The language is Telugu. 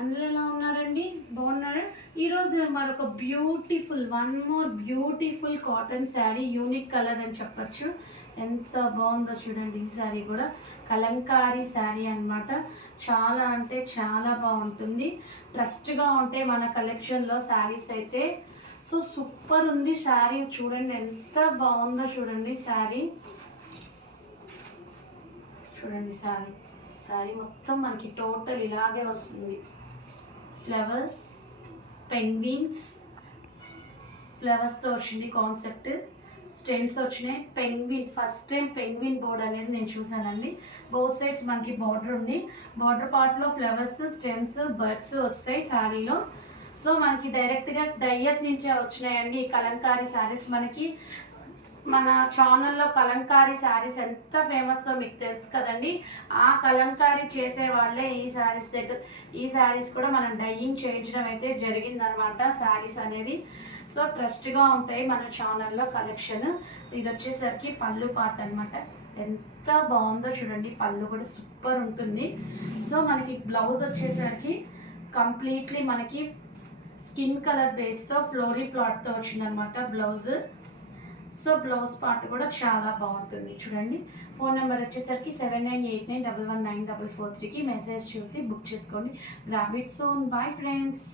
అందరూ ఎలా ఉన్నారండి? బాగున్నారా? ఈరోజు మరొక one more beautiful cotton sari, unique colour అని చెప్పచ్చు. ఎంత బాగుందో చూడండి. ఈ శారీ కూడా కలంకారీ శారీ అనమాట. చాలా అంటే చాలా బాగుంటుంది. ట్రస్ట్గా ఉంటాయి మన కలెక్షన్లో శారీస్ అయితే. సో సూపర్ ఉంది శారీ. చూడండి ఎంత బాగుందో చూడండి శారీ. చూడండి శారీ శారీ మొత్తం మనకి టోటల్ ఇలాగే వస్తుంది. ఫ్లవర్స్, పెంగ్విన్స్, ఫ్లవర్స్తో వచ్చింది కాన్సెప్ట్. స్టెమ్స్ వచ్చినాయి. Penguin, first time penguin board అనేది నేను చూసానండి. బోత్ సైడ్స్ మనకి బార్డర్ ఉంది. బార్డర్ పార్ట్లో ఫ్లవర్స్, స్టెమ్స్, బర్డ్స్ వస్తాయి శారీలో. సో మనకి డైరెక్ట్గా డైయస్ నుంచే వచ్చినాయండి ఈ కలంకారీ శారీస్. మనకి మన ఛానల్లో కలంకారీ శారీస్ ఎంత ఫేమస్సో మీకు తెలుసు కదండి. ఆ కలంకారీ చేసే వాళ్ళే ఈ శారీస్ కూడా మనం డైయింగ్ చేయించడం అయితే జరిగిందనమాట శారీస్ అనేది. సో ట్రస్ట్గా ఉంటాయి మన ఛానల్లో కలెక్షన్. ఇది వచ్చేసరికి పళ్ళు పాట అనమాట. ఎంత బాగుందో చూడండి. పళ్ళు కూడా సూపర్ ఉంటుంది. సో మనకి బ్లౌజ్ వచ్చేసరికి కంప్లీట్లీ మనకి స్కిన్ కలర్ బేస్తో ఫ్లోరీ ప్లాట్తో వచ్చిందనమాట బ్లౌజ్. సో బ్లౌజ్ పార్ట్ కూడా చాలా బాగుంటుంది చూడండి. ఫోన్ నెంబర్ వచ్చేసరికి 7989119443కి మెసేజ్ చూసి బుక్ చేసుకోండి. Grab it soon. Bye friends.